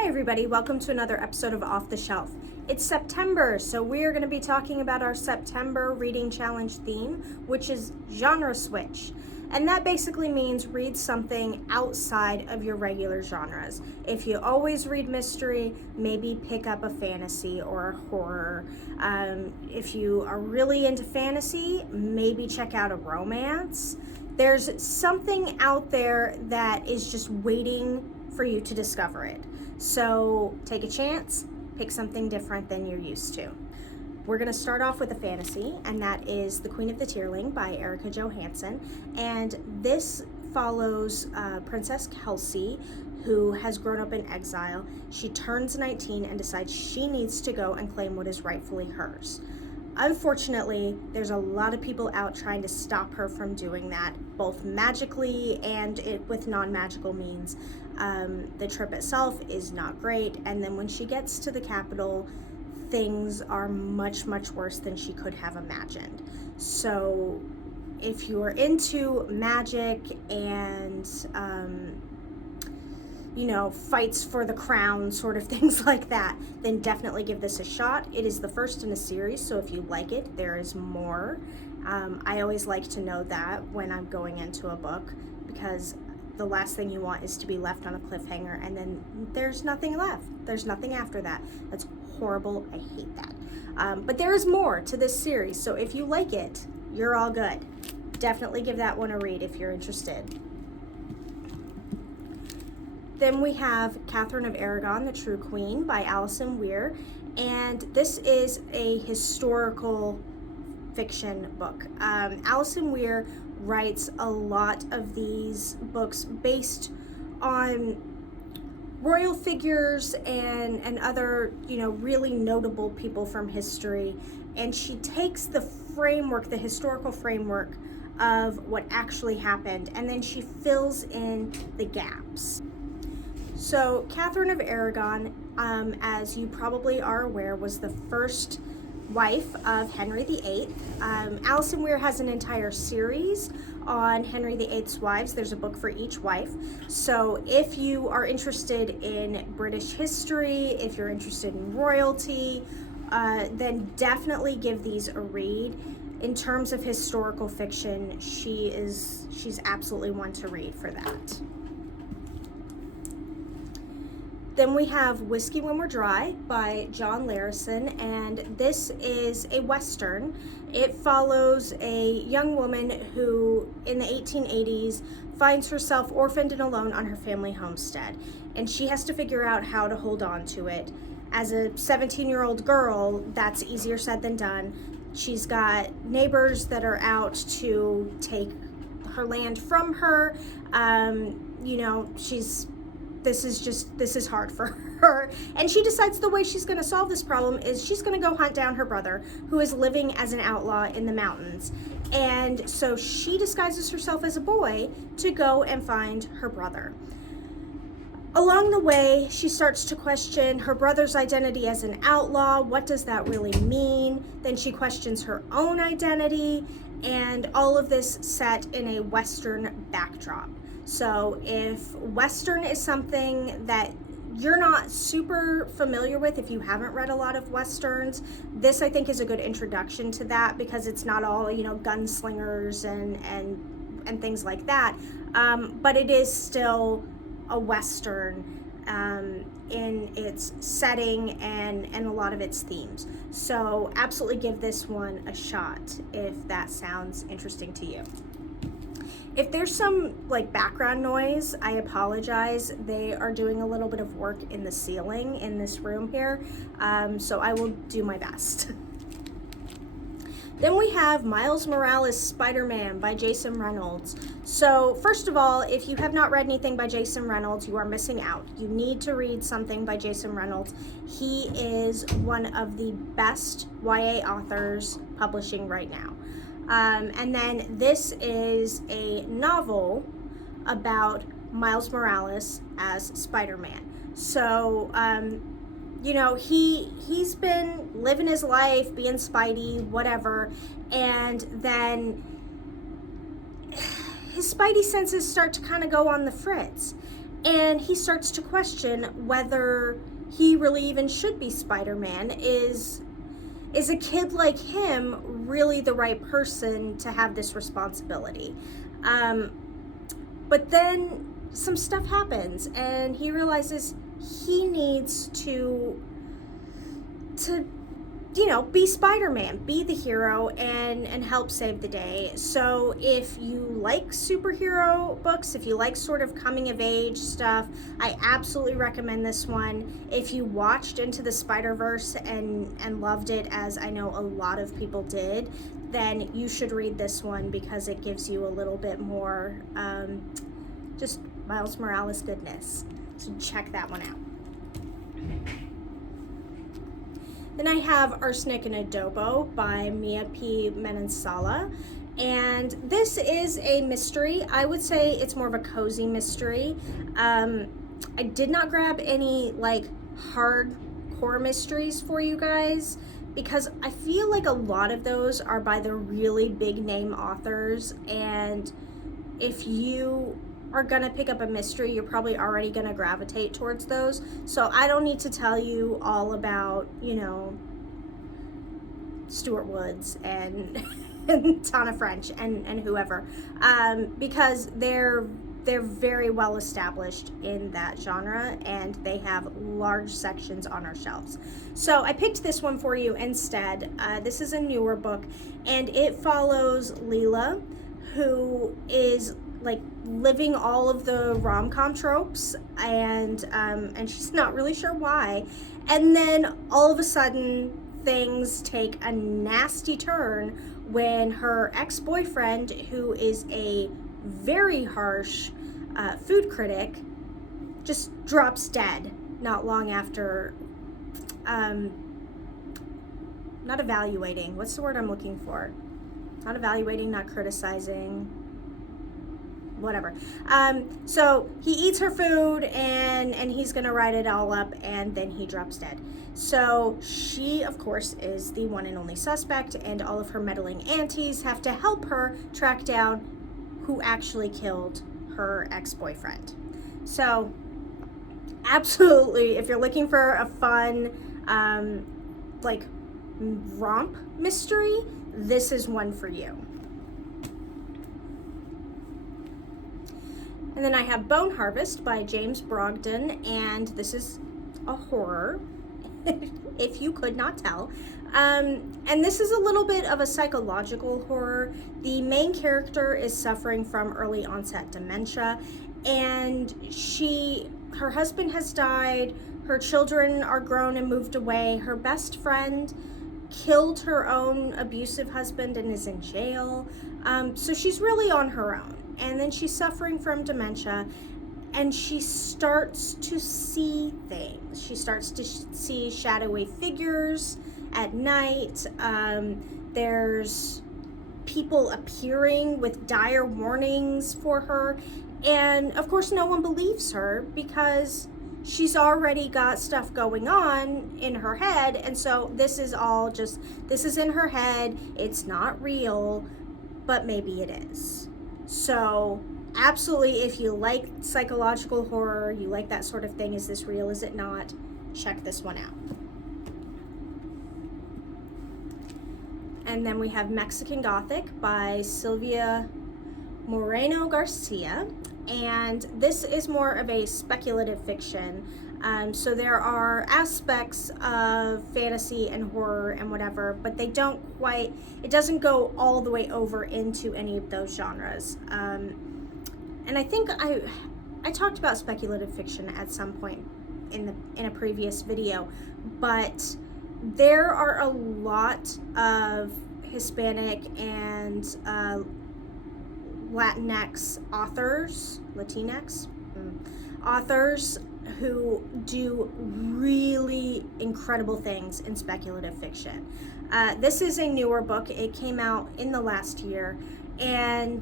Hi everybody, welcome to another episode of Off the Shelf. It's September, so we're going to be talking about our September reading challenge theme, which is genre switch. And that basically means read something outside of your regular genres. If you always read mystery, maybe pick up a fantasy or a horror. If you are really into fantasy, maybe check out a romance. There's something out there that is just waiting for you to discover it. So take a chance, pick something different than you're used to. We're going to start off with a fantasy, and that is The Queen of the Tearling by Erika Johansen. And this follows Princess Kelsey, who has grown up in exile. She turns 19 and decides she needs to go and claim what is rightfully hers. Unfortunately, there's a lot of people out trying to stop her from doing that, both magically and with non-magical means. The trip itself is not great, and then when she gets to the capital, things are much, much worse than she could have imagined. So if you're into magic and fights for the crown, sort of things like that, then definitely give this a shot. It is the first in a series, so if you like it, there is more. I always like to know that when I'm going into a book, because the last thing you want is to be left on a cliffhanger and then there's nothing left. There's nothing after that. That's horrible. I hate that. But there is more to this series, so if you like it, you're all good. Definitely give that one a read if you're interested. Then we have Katherine of Aragon, the True Queen by Alison, Weir, and this is a historical fiction book. Alison Weir writes a lot of these books based on royal figures and other, really notable people from history, and she takes the framework, the historical framework of what actually happened, and then she fills in the gaps. So Katherine of Aragon, as you probably are aware, was the first wife of Henry VIII. Alison Weir has an entire series on Henry VIII's wives. There's a book for each wife. So if you are interested in British history, if you're interested in royalty, then definitely give these a read. In terms of historical fiction, she's absolutely one to read for that. Then we have Whiskey When We're Dry by John Larison, and this is a Western. It follows a young woman who, in the 1880s, finds herself orphaned and alone on her family homestead, and she has to figure out how to hold on to it. As a 17-year-old girl, that's easier said than done. She's got neighbors that are out to take her land from her. This is hard for her. And she decides the way she's going to solve this problem is she's going to go hunt down her brother, who is living as an outlaw in the mountains. And so she disguises herself as a boy to go and find her brother. Along the way, she starts to question her brother's identity as an outlaw. What does that really mean? Then she questions her own identity, and all of this set in a Western backdrop. So if Western is something that you're not super familiar with, if you haven't read a lot of Westerns, this I think is a good introduction to that, because it's not all, gunslingers and things like that. But it is still a Western in its setting and a lot of its themes. So absolutely give this one a shot if that sounds interesting to you. If there's some background noise, I apologize. They are doing a little bit of work in the ceiling in this room here, so I will do my best. Then we have Miles Morales' Spiderman by Jason Reynolds. So first of all, if you have not read anything by Jason Reynolds, you are missing out. You need to read something by Jason Reynolds. He is one of the best YA authors publishing right now. And then this is a novel about Miles Morales as Spider-Man. So, he's been living his life, being Spidey, whatever, and then his Spidey senses start to kind of go on the fritz. And he starts to question whether he really even should be Spider-Man. Is a kid like him really the right person to have this responsibility? But then some stuff happens, and he realizes he needs to be Spider-Man, be the hero, and help save the day. So if you like superhero books, if you like sort of coming of age stuff, I absolutely recommend this one. If you watched Into the Spider-Verse and loved it, as I know a lot of people did, then you should read this one, because it gives you a little bit more just Miles Morales goodness. So check that one out. Then I have Arsenic and Adobo by Mia P. Manansala. And this is a mystery. I would say it's more of a cozy mystery. I did not grab any like hardcore mysteries for you guys, because I feel like a lot of those are by the really big name authors, and if you are gonna pick up a mystery, you're probably already gonna gravitate towards those. So I don't need to tell you all about, Stuart Woods and Tana French and whoever, because they're very well established in that genre, and they have large sections on our shelves. So I picked this one for you instead. This is a newer book, and it follows Leyh, who is like living all of the rom-com tropes, and she's not really sure why. And then all of a sudden things take a nasty turn when her ex-boyfriend, who is a very harsh food critic, just drops dead not long after not evaluating, what's the word I'm looking for? Not evaluating, not criticizing, whatever. So he eats her food, and he's gonna write it all up, and then he drops dead. So she, of course, is the one and only suspect, and all of her meddling aunties have to help her track down who actually killed her ex-boyfriend. So absolutely, if you're looking for a fun like romp mystery, this is one for you. And then I have Bone Harvest by James Brogden, and this is a horror, if you could not tell. And this is a little bit of a psychological horror. The main character is suffering from early onset dementia, and her husband has died, her children are grown and moved away, her best friend killed her own abusive husband and is in jail. So she's really on her own. And then she's suffering from dementia, and she starts to see things. She starts to see shadowy figures at night. There's people appearing with dire warnings for her. And of course, no one believes her, because she's already got stuff going on in her head. And so this is in her head. It's not real, but maybe it is. So absolutely, if you like psychological horror, you like that sort of thing, is this real, is it not, check this one out. And then we have Mexican Gothic by Silvia Moreno-Garcia, and this is more of a speculative fiction. So there are aspects of fantasy and horror and whatever, but it doesn't go all the way over into any of those genres. And I think I talked about speculative fiction at some point in a previous video, but there are a lot of Hispanic and Latinx authors who do really incredible things in speculative fiction. This is a newer book. It came out in the last year, and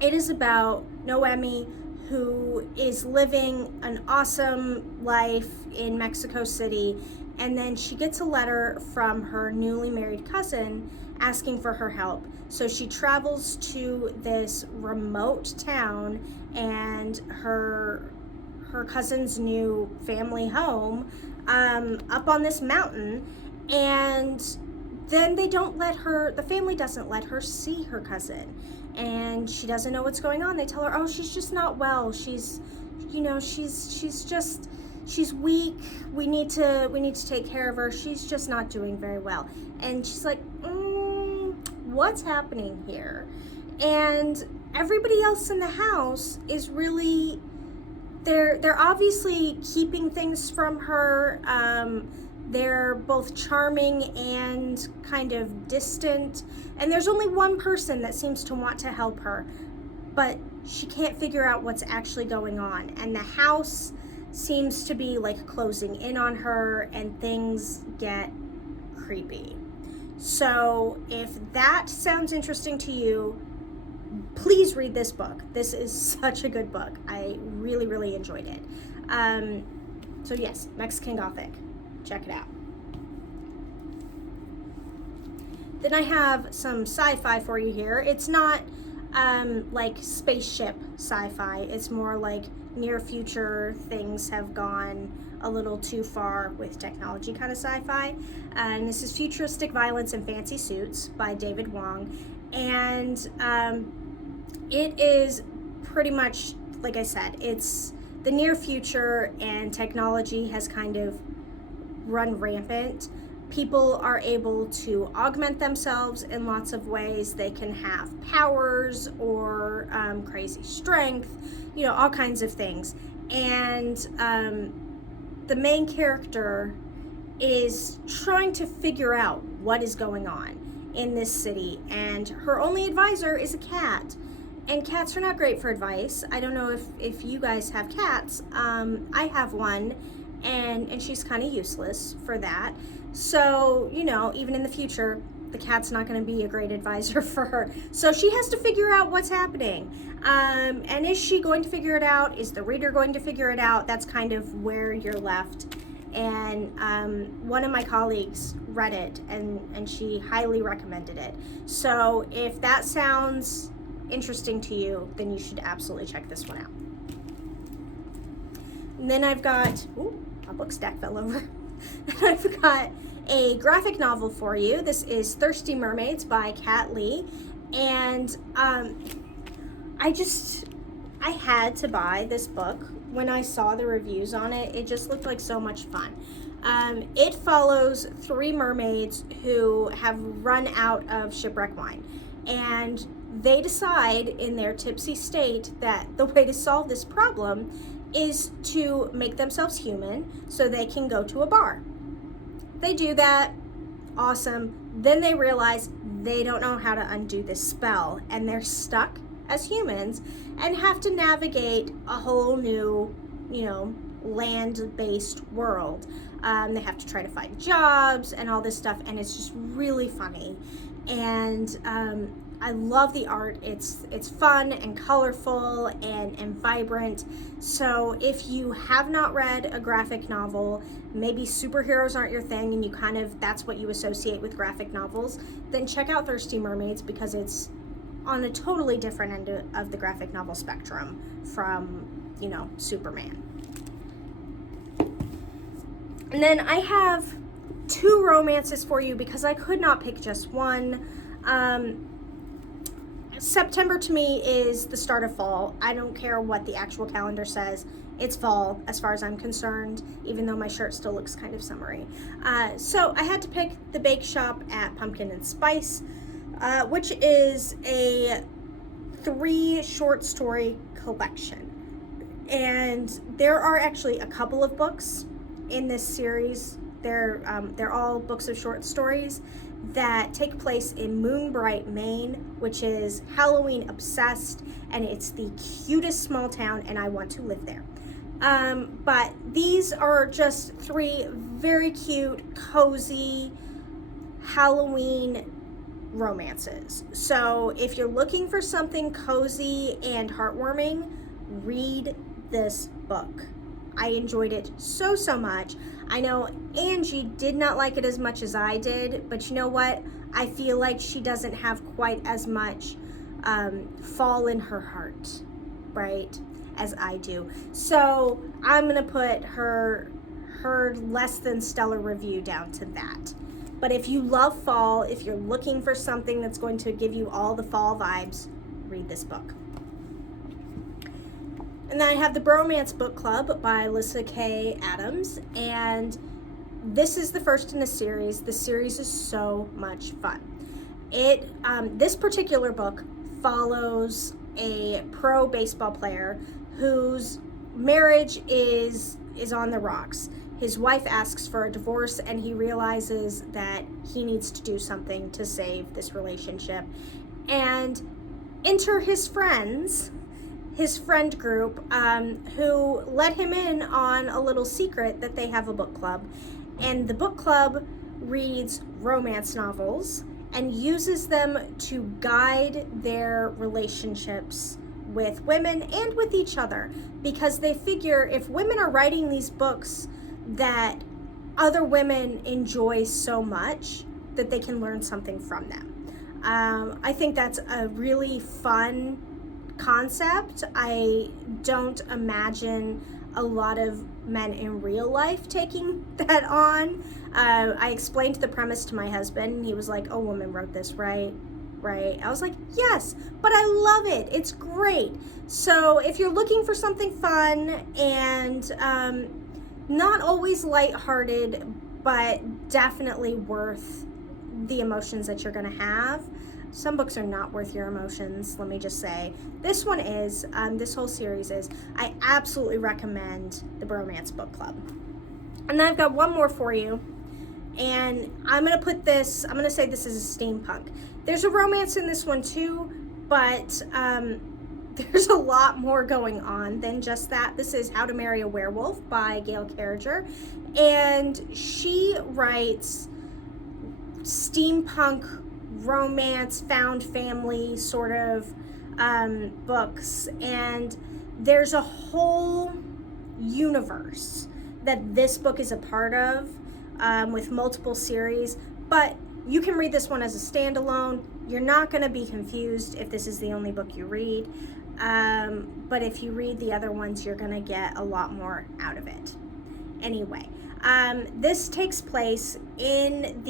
it is about Noemi, who is living an awesome life in Mexico City, and then she gets a letter from her newly married cousin asking for her help. So she travels to this remote town and her cousin's new family home up on this mountain, and then the family doesn't let her see her cousin, and she doesn't know what's going on. They tell her, oh, she's just not well. She's weak. We need to take care of her. She's just not doing very well. And she's like, what's happening here? And everybody else in the house is really, they're obviously keeping things from her. They're both charming and kind of distant. And there's only one person that seems to want to help her, but she can't figure out what's actually going on. And the house seems to be like closing in on her, and things get creepy. So if that sounds interesting to you, please read this book. This is such a good book. I really, really enjoyed it. So yes, Mexican Gothic. Check it out. Then I have some sci-fi for you here. It's not like spaceship sci-fi. It's more like near future, things have gone a little too far with technology kind of sci-fi. And this is Futuristic Violence in Fancy Suits by David Wong. And it is pretty much, like I said, it's the near future, and technology has kind of run rampant. People are able to augment themselves in lots of ways. They can have powers or crazy strength, all kinds of things. And the main character is trying to figure out what is going on in this city, and her only advisor is a cat. And cats are not great for advice. I don't know if you guys have cats. I have one, and she's kind of useless for that. So, even in the future, the cat's not going to be a great advisor for her. So she has to figure out what's happening. And is she going to figure it out? Is the reader going to figure it out? That's kind of where you're left. And one of my colleagues read it, and she highly recommended it. So if that sounds interesting to you, then you should absolutely check this one out. And then I've got, my book stack fell over. I've got a graphic novel for you. This is Thirsty Mermaids by Kat Leyh. And I had to buy this book. When I saw the reviews on it, it just looked like so much fun. It follows 3 mermaids who have run out of shipwreck wine. And they decide in their tipsy state that the way to solve this problem is to make themselves human so they can go to a bar. They do that, awesome. Then they realize they don't know how to undo this spell, and they're stuck as humans and have to navigate a whole new, land-based world. They have to try to find jobs and all this stuff, and it's just really funny. And I love the art. It's fun and colorful and vibrant. So if you have not read a graphic novel, maybe superheroes aren't your thing, and that's what you associate with graphic novels, then check out Thirsty Mermaids, because it's on a totally different end of the graphic novel spectrum from, Superman. And then I have 2 romances for you because I could not pick just one. September to me is the start of fall. I don't care what the actual calendar says. It's fall as far as I'm concerned, even though my shirt still looks kind of summery. So I had to pick The Bakeshop at Pumpkin and Spice, which is a 3 short story collection. And there are actually a couple of books in this series. They're all books of short stories that take place in Moonbright, Maine, which is Halloween obsessed, and it's the cutest small town, and I want to live there. But these are just 3 very cute, cozy Halloween romances. So if you're looking for something cozy and heartwarming, read this book. I enjoyed it so much. I know Angie did not like it as much as I did, but you know what? I feel like she doesn't have quite as much fall in her heart, right, as I do. So I'm gonna put her less than stellar review down to that. But if you love fall, if you're looking for something that's going to give you all the fall vibes, read this book. And then I have the Bromance Book Club by Lyssa K. Adams, and this is the first in the series. The series is so much fun. This particular book follows a pro baseball player whose marriage is on the rocks. His wife asks for a divorce, and he realizes that he needs to do something to save this relationship. And enter his friends, his friend group, who let him in on a little secret that they have a book club. And the book club reads romance novels and uses them to guide their relationships with women and with each other, because they figure if women are writing these books that other women enjoy so much, that they can learn something from them. I think that's a really fun concept. I don't imagine a lot of men in real life taking that on. I explained the premise to my husband, and he was like, "A woman wrote this, right?" I was like, yes, but I love it. It's great. So if you're looking for something fun and not always lighthearted, but definitely worth the emotions that you're going to have. Some books are not worth your emotions, let me just say. This one is, this whole series is. I absolutely recommend the Bromance Book Club. And then I've got one more for you. And I'm going to say this is a steampunk. There's a romance in this one too, but there's a lot more going on than just that. This is How to Marry a Werewolf by Gail Carriger. And she writes steampunk romance, found family sort of books. And there's a whole universe that this book is a part of, with multiple series. But you can read this one as a standalone. You're not going to be confused if this is the only book you read. But if you read the other ones, you're going to get a lot more out of it. Anyway, this takes place in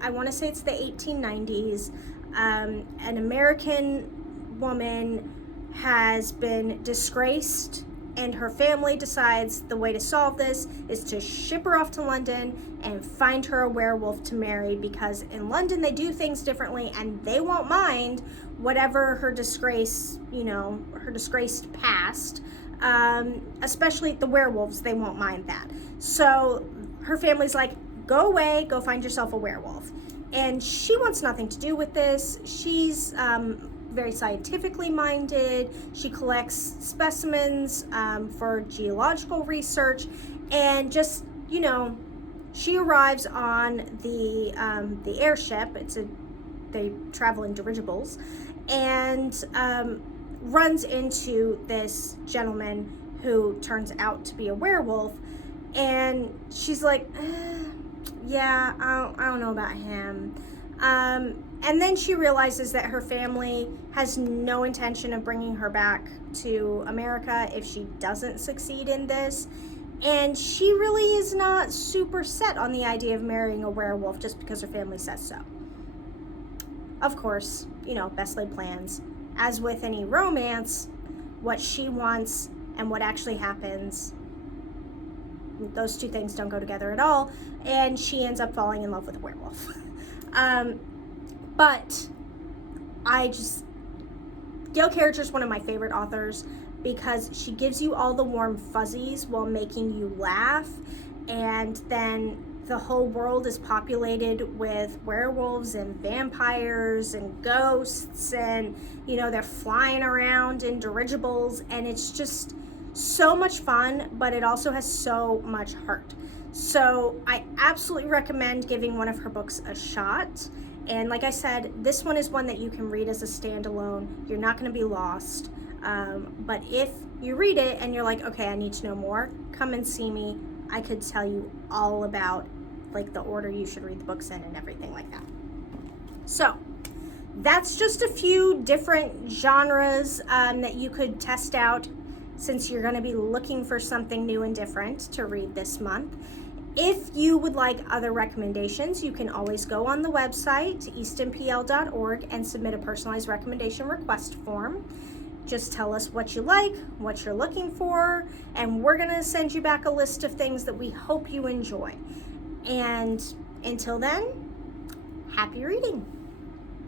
I want to say it's the 1890s. An American woman has been disgraced, and her family decides the way to solve this is to ship her off to London and find her a werewolf to marry, because in London they do things differently and they won't mind whatever her disgrace, her disgraced past, especially the werewolves, they won't mind that. So her family's like, go away, go find yourself a werewolf. And she wants nothing to do with this. She's very scientifically minded. She collects specimens for geological research, and just, she arrives on the airship. They travel in dirigibles, and runs into this gentleman who turns out to be a werewolf. And she's like, yeah, I don't know about him. And then she realizes that her family has no intention of bringing her back to America if she doesn't succeed in this. And she really is not super set on the idea of marrying a werewolf just because her family says so. Of course, best laid plans. As with any romance, what she wants and what actually happens, those two things don't go together at all. And she ends up falling in love with a werewolf. But Gail Carriger is one of my favorite authors because she gives you all the warm fuzzies while making you laugh. And then the whole world is populated with werewolves and vampires and ghosts, and they're flying around in dirigibles, and it's just so much fun, but it also has so much heart. So I absolutely recommend giving one of her books a shot. And like I said, this one is one that you can read as a standalone. You're not going to be lost. But if you read it and you're like, okay, I need to know more, come and see me. I could tell you all about like the order you should read the books in and everything like that. So that's just a few different genres that you could test out since you're going to be looking for something new and different to read this month. If you would like other recommendations, you can always go on the website, eastonpl.org, and submit a personalized recommendation request form. Just tell us what you like, what you're looking for, and we're going to send you back a list of things that we hope you enjoy. And until then, happy reading.